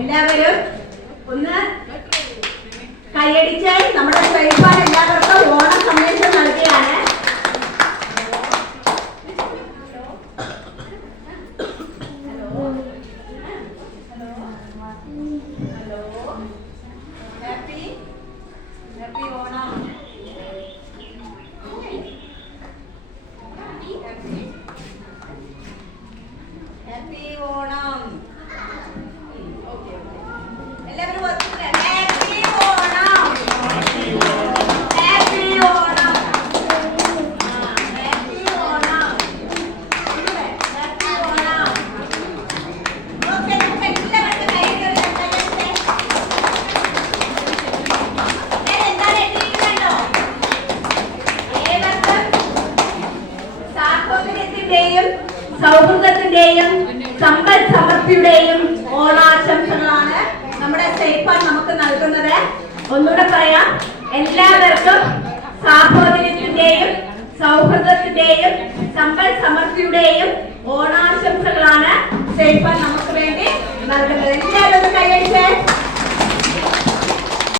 എല്ലാവരും ഒന്ന് കൈയടിച്ച് നമ്മുടെ സ്വയംപാട് എല്ലാവർക്കും ഓണം സന്ദേശം നൽകുകയാണ്. ഹാപ്പി ഹാപ്പി സാഹോദര്യത്തിന്റെയും സൗഹൃദത്തിന്റെയും സമ്പൽ സമൃദ്ധിയുടെയും ഓണാശംസകളാണ് നമ്മുടെ സേഫാൻ നമുക്ക് നൽകുന്നത്. ഒന്നുകൂടെ പറയാം. എല്ലാവർക്കും സാഹോദര്യത്തിന്റെയും സൗഹൃദത്തിന്റെയും സമ്പൽ സമൃദ്ധിയുടെയും ഓണാശംസകളാണ് സേഫാൻ നമുക്ക് വേണ്ടി നൽകുന്നത്. എല്ലാവരും കൈയടിച്ചേ.